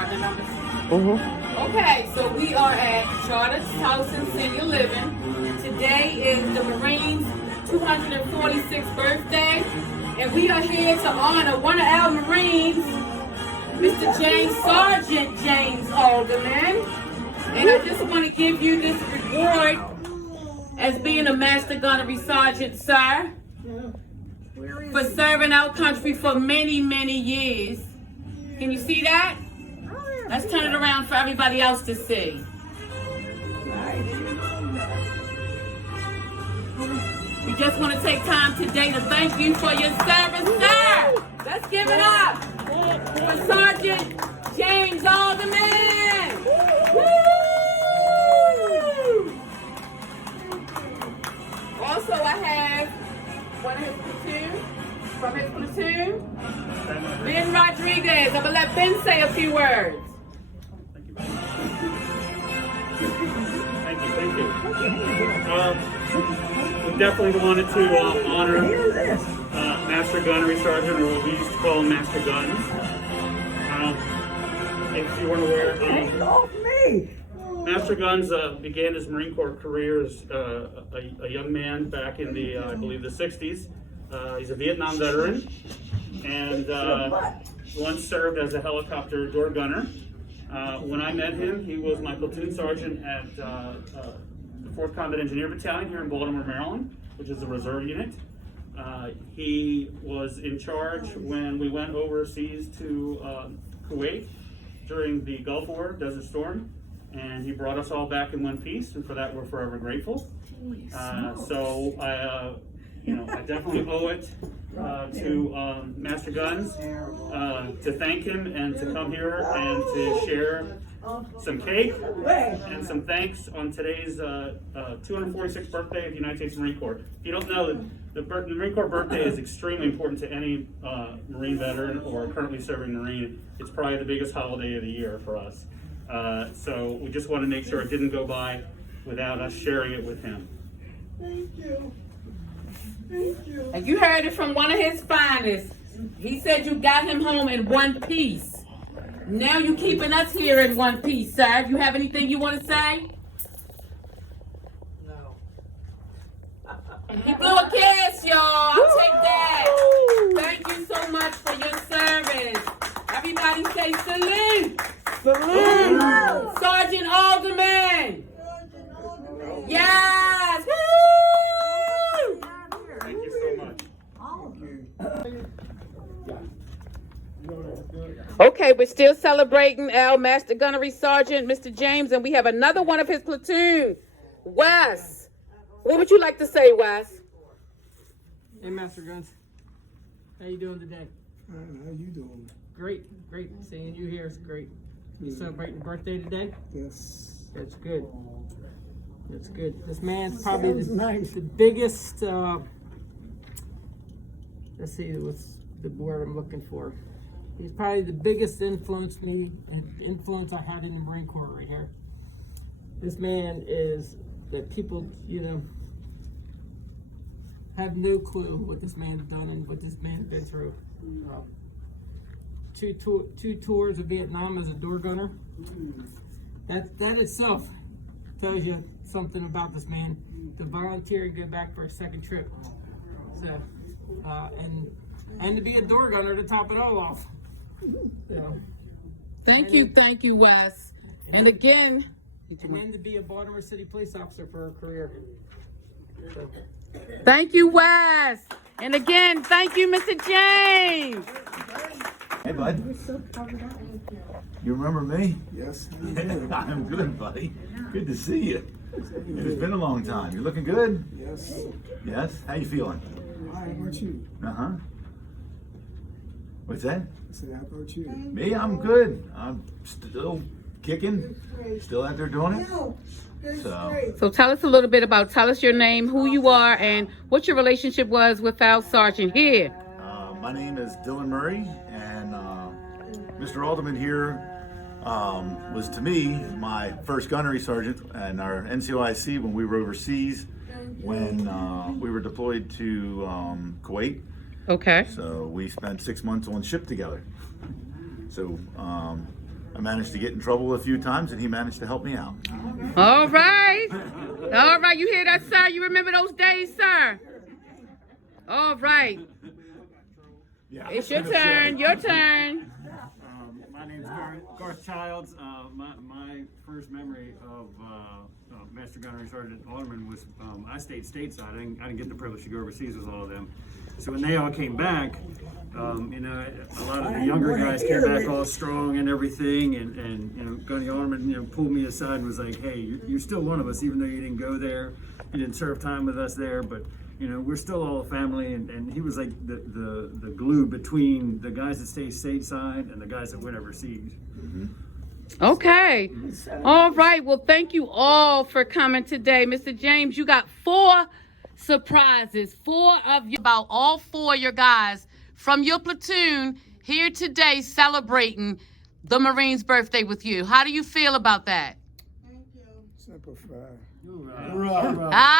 Charter numbers? Mm-hmm. Okay, so we are at Charter Towson Senior Living. Today is the Marines' 246th birthday, and we are here to honor one of our Marines, Mr. Sergeant James Alderman. And I just want to give you this reward as being a Master Gunnery Sergeant, sir, for serving our country for many, many years. Can you see that? Let's turn it around for everybody else to see. We just want to take time today to thank you for your service, sir. Let's give it up for Sergeant James Alderman. Woo! Also, I have one of his platoon, from his platoon, Ben Rodriguez. I'm going to let Ben say a few words. Thank you. We definitely wanted to honor Master Gunnery Sergeant, or what we used to call him, Master Guns. If you weren't aware, Master Guns began his Marine Corps career as a young man back in the, I believe, the 60s. He's a Vietnam veteran, and once served as a helicopter door gunner. When I met him, he was my platoon sergeant at the 4th Combat Engineer Battalion here in Baltimore, Maryland, which is a reserve unit. He was in charge when we went overseas to Kuwait during the Gulf War, Desert Storm, and he brought us all back in one piece, and for that we're forever grateful. So I definitely owe it to Master Guns to thank him and to come here and to share some cake and some thanks on today's 246th birthday of the United States Marine Corps. If you don't know, the Marine Corps birthday is extremely important to any Marine veteran or currently serving Marine. It's probably the biggest holiday of the year for us. So we just want to make sure it didn't go by without us sharing it with him. Thank you. And you heard it from one of his finest. He said you got him home in one piece. Now you keeping us here in one piece, sir. You have anything you want to say? No. He blew a kiss, y'all. I'll take that. Thank you so much for your service. Everybody say salute. Salute. Sergeant Alderman. Yes. Woo! Thank you so much. Okay, we're still celebrating our Master Gunnery Sergeant, Mr. James, and we have another one of his platoon, Wes. What would you like to say, Wes? Hey, Master Guns. How you doing today? How you doing? Great. Seeing you here is great. You celebrating your birthday today? Yes. That's good. This man's probably the biggest, let's see what's the word I'm looking for. He's probably the biggest influence I had in the Marine Corps right here. This man is, that people, have no clue what this man's done and what this man's been through. Two tours of Vietnam as a door gunner. That itself tells you something about this man. To volunteer and go back for a second trip. So, and to be a door gunner to top it all off. So, Thank you, Wes. And again, and then to be a Baltimore City police officer for a career. So. thank you, Wes. And again, thank you, Mr. James. Hey, bud. You remember me? Yes. I'm good, buddy. Good to see you. It's been a long time. You looking good? Yes. Yes? How you feeling? How about you? Uh-huh. What's that? I said, how about you? Me? I'm good. I'm still kicking. Still out there doing it. So tell us a little bit tell us your name, who you are, and what your relationship was with our sergeant here. My name is Dylan Murray, and Mr. Alderman here was to me my first gunnery sergeant in our NCOIC when we were overseas, when we were deployed to Kuwait. Okay. So we spent 6 months on ship together. So I I managed to get in trouble a few times, and he managed to help me out. All right. All right. You hear that, sir? You remember those days, sir? All right. Yeah, It's your turn. Your turn. My name's Garth Childs. My first memory of Master Gunnery Sergeant Alderman was I stayed stateside. I didn't get the privilege to go overseas with all of them. So when they all came back, a lot of the younger guys came back all strong and everything, and Gunny Alderman pulled me aside and was like, "Hey, you're still one of us, even though you didn't go there, you didn't serve time with us there, but." We're still all a family, and he was like the glue between the guys that stay stateside and the guys that went overseas. Okay. All right. Well, thank you all for coming today. Mr. James, you got 4 surprises. 4 of you, about all 4 of your guys from your platoon here today celebrating the Marine's birthday with you. How do you feel about that? Simplify. Ah,